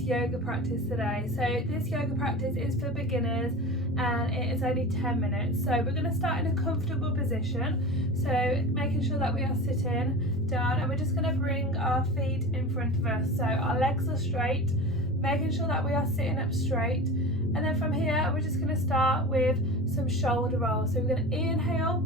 this yoga practice today. So this yoga practice is for beginners and it is only 10 minutes. So we're going to start in a comfortable position. So making sure that we are sitting down, and we're just going to bring our feet in front of us. So our legs are straight, making sure that we are sitting up straight. And then from here, we're just going to start with some shoulder rolls. So we're going to inhale,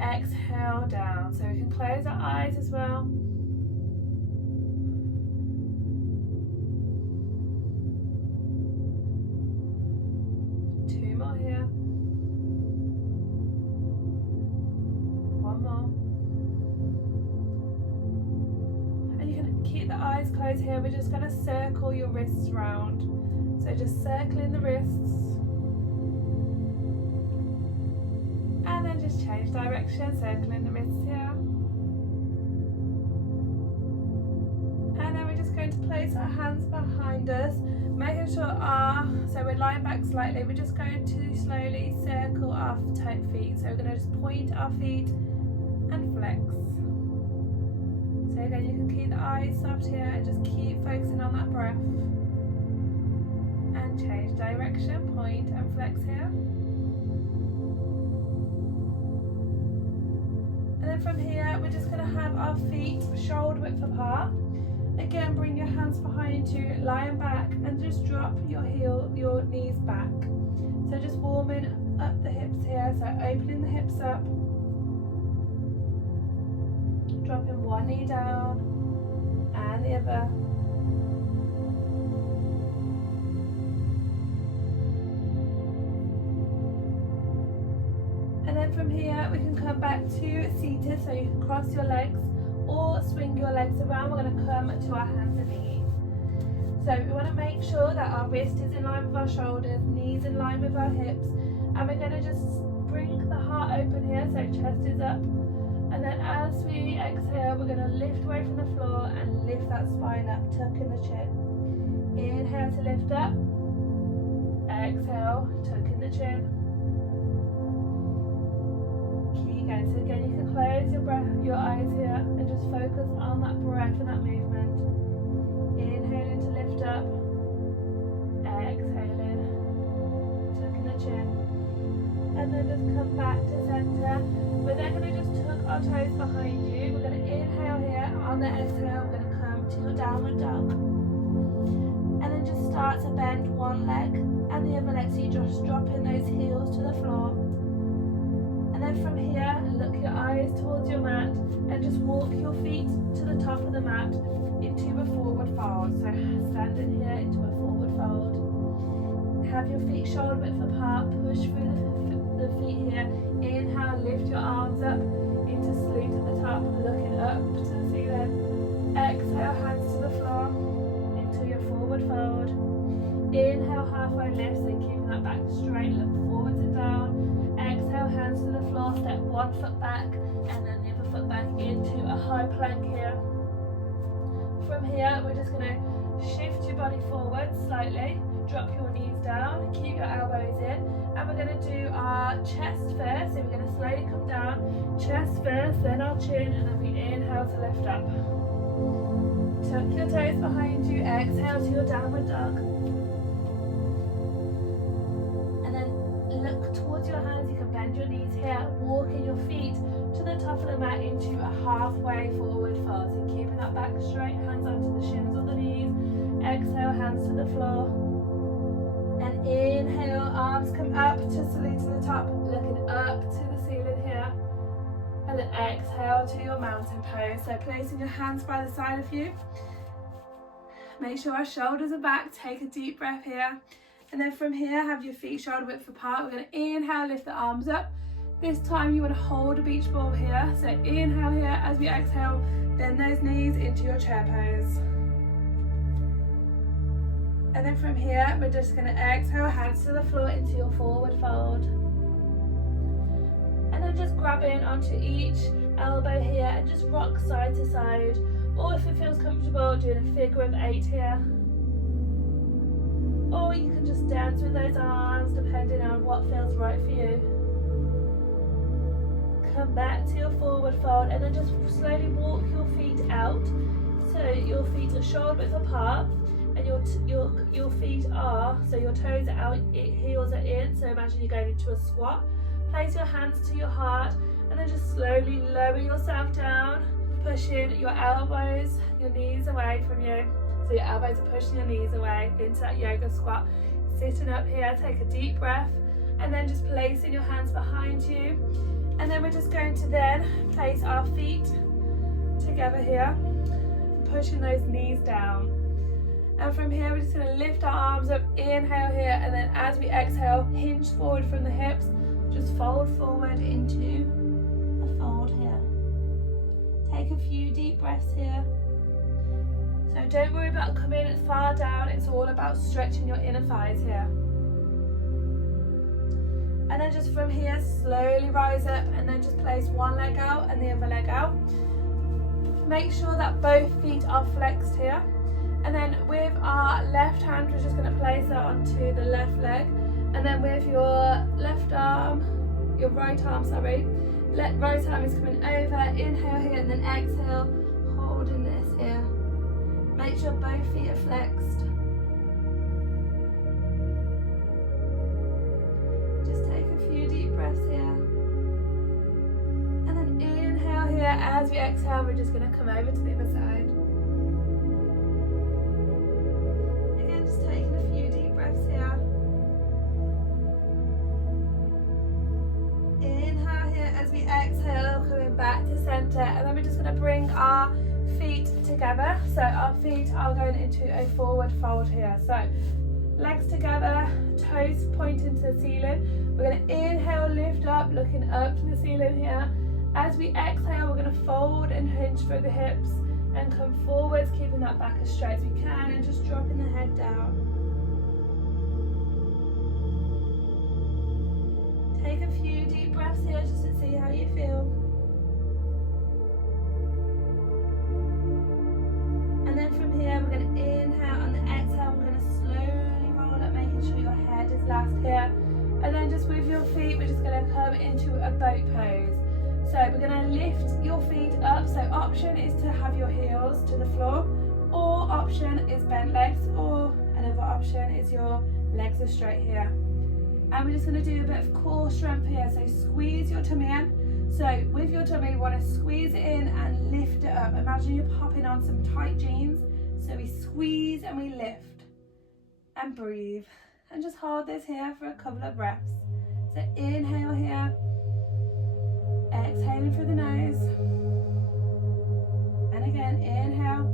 exhale down. So we can close our eyes as well. Two more here. One more. And you can keep the eyes closed here. We're just going to circle your wrists round. So just circling the wrists. And then just change direction, circling the wrists here. And then we're just going to place our hands behind us, making sure so we're lying back slightly. We're just going to slowly circle our feet. So we're going to just point our feet and flex. So again, you can keep the eyes soft here and just keep focusing on that breath. And change direction, point and flex here. And then from here, we're just going to have our feet shoulder width apart. Again, bring your hands behind you, lying back, and just drop your knees back. So just warming up the hips here, so opening the hips up. Dropping one knee down and the other. And then from here, we can come back to seated, so you can cross your legs or swing your legs around. We're going to come to our hands and knees. So we want to make sure that our wrist is in line with our shoulders, knees in line with our hips, and we're going to just bring the heart open here, so chest is up. And then as we exhale, we're going to lift away from the floor and lift that spine up, tucking the chin. Inhale to lift up. Exhale, tucking the chin. Keep going. So again, you can close your eyes here and just focus on that breath and that movement. Inhaling to lift up. Exhaling, tucking the chin. And then just come back to center. We're then going to just tuck our toes behind you. We're going to inhale here. On the exhale, we're going to come to your downward dog. And then just start to bend one leg and the other leg. So you're just dropping those heels to the floor. And then from here, look your eyes towards your mat and just walk your feet to the top of the mat into a forward fold. So standing here into a forward fold. Have your feet shoulder width apart, push through the feet here. Inhale, lift your arms up into salute at the top, looking up to the ceiling. Exhale, hands to the floor, into your forward fold. Inhale, halfway lift, so keeping that back straight, look forwards and down. Exhale, hands to the floor, step one foot back, and then the other foot back into a high plank here. From here, we're just going to shift your body forward slightly, drop your knees down, keep your elbows in, and we're going to do our chest first. So we're going to slowly come down, chest first, then our chin, and then we inhale to lift up. Tuck your toes behind you, exhale to your downward dog. And then look towards your hands, you can bend your knees here, walking your feet to the top of the mat into a halfway forward fold. So keeping that back straight, hands onto the shins or the knees. Exhale, hands to the floor. And inhale, arms come up to salute to the top, looking up to the ceiling here. And then exhale to your mountain pose. So placing your hands by the side of you. Make sure our shoulders are back, take a deep breath here. And then from here, have your feet shoulder width apart. We're going to inhale, lift the arms up. This time you want to hold a beach ball here. So inhale here, as we exhale, bend those knees into your chair pose. And then from here, we're just going to exhale, hands to the floor into your forward fold. And then just grabbing onto each elbow here and just rock side to side. Or if it feels comfortable, doing a figure of 8 here. Or you can just dance with those arms, depending on what feels right for you. Come back to your forward fold and then just slowly walk your feet out. So your feet are shoulder width apart. and your feet are, so your toes are out, heels are in, so imagine you're going into a squat. Place your hands to your heart and then just slowly lower yourself down, pushing your elbows, your knees away from you. So your elbows are pushing your knees away into that yoga squat. Sitting up here, take a deep breath and then just placing your hands behind you. And then we're just going to then place our feet together here, pushing those knees down. And from here, we're just going to lift our arms up, inhale here, and then as we exhale, hinge forward from the hips, just fold forward into a fold here. Take a few deep breaths here. So don't worry about coming far down, it's all about stretching your inner thighs here. And then just from here, slowly rise up and then just place one leg out and the other leg out. Make sure that both feet are flexed here. And then with our left hand, we're just going to place that onto the left leg. And then with your left arm, your right arm, sorry, right arm is coming over, inhale here and then exhale, holding this here. Make sure both feet are flexed. Just take a few deep breaths here. And then inhale here, as we exhale, we're just going to come over to the other side. Again, just taking a few deep breaths here. Inhale here as we exhale, coming back to center, and then we're just going to bring our feet together. So our feet are going into a forward fold here. So legs together, toes pointing to the ceiling. We're going to inhale, lift up, looking up to the ceiling here. As we exhale, we're going to fold and hinge through the hips and come forwards, keeping that back as straight as we can and just dropping the head down. Take a few deep breaths here just to see how you feel. And then from here, we're going to inhale, and the exhale, we're going to slowly roll up, making sure your head is last here. And then just with your feet, we're just going to come into a boat pose. So we're going to lift your feet up. So option is to have your heels to the floor, or option is bent legs, or another option is your legs are straight here. And we're just going to do a bit of core strength here. So squeeze your tummy in. So with your tummy, you want to squeeze it in and lift it up. Imagine you're popping on some tight jeans. So we squeeze and we lift and breathe. And just hold this here for a couple of breaths. So inhale here. Exhaling through the nose. And again, inhale.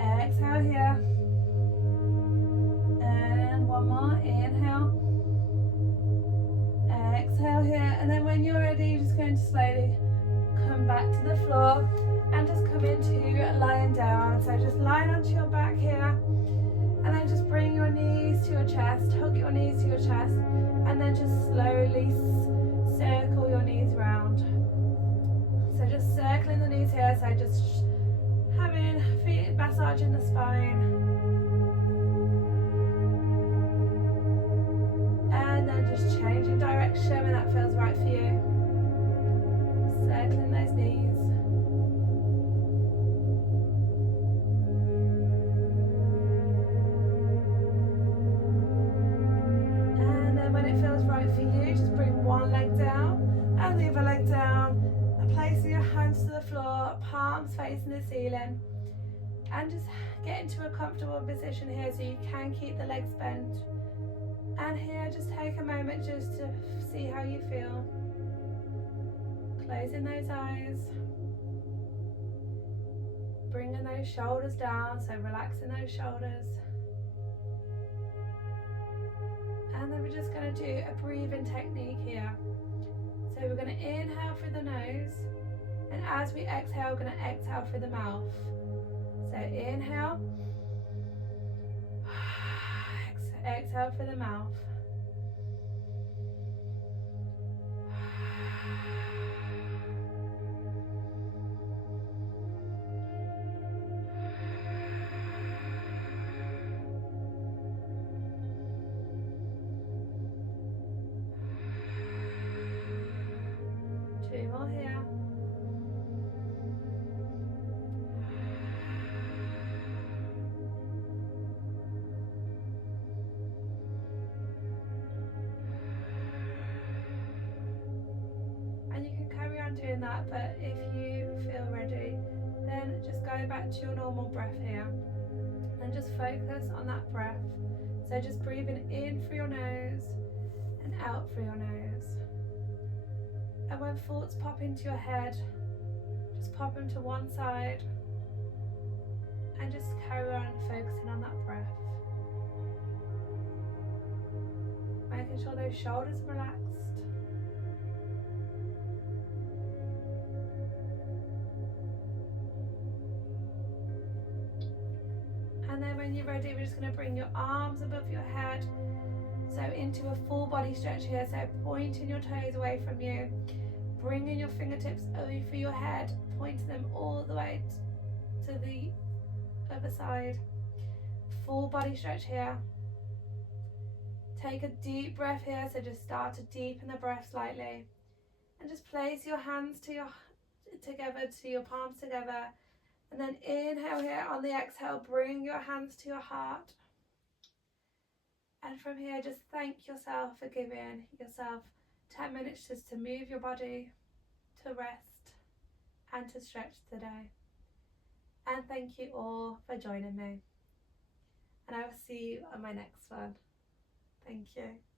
Exhale here. And one more, inhale. Exhale here. And then when you're ready, you're just going to slowly come back to the floor and just come into lying down. So just lying onto your back here. And then just bring your knees to your chest, hug your knees to your chest, and then just slowly circle your knees round. So just circling the knees here, so just having feet massaging the spine. And then just changing direction when that feels right for you. Circling those knees. When it feels right for you, just bring one leg down and the other leg down, and placing your hands to the floor, palms facing the ceiling, and just get into a comfortable position here so you can keep the legs bent. And here, just take a moment just to see how you feel. Closing those eyes, bringing those shoulders down, so relaxing those shoulders. And then we're just going to do a breathing technique here. So we're going to inhale through the nose, and as we exhale, we're going to exhale through the mouth. So inhale, exhale through the mouth. Two more here. that, but if you feel ready, then just go back to your normal breath here and just focus on that breath. So just breathing in through your nose and out through your nose. And when thoughts pop into your head, just pop them to one side and just carry on focusing on that breath. Making sure those shoulders are relaxed. And then when you're ready, we're just going to bring your arms above your head. So into a full body stretch here. So pointing your toes away from you. Bringing your fingertips over your head. Pointing them all the way to the other side. Full body stretch here. Take a deep breath here. So just start to deepen the breath slightly. And just place your hands to your palms together. And then inhale here. On the exhale, bring your hands to your heart. And from here, just thank yourself for giving yourself 10 minutes just to move your body, to rest, and to stretch today. And thank you all for joining me. And I will see you on my next one. Thank you.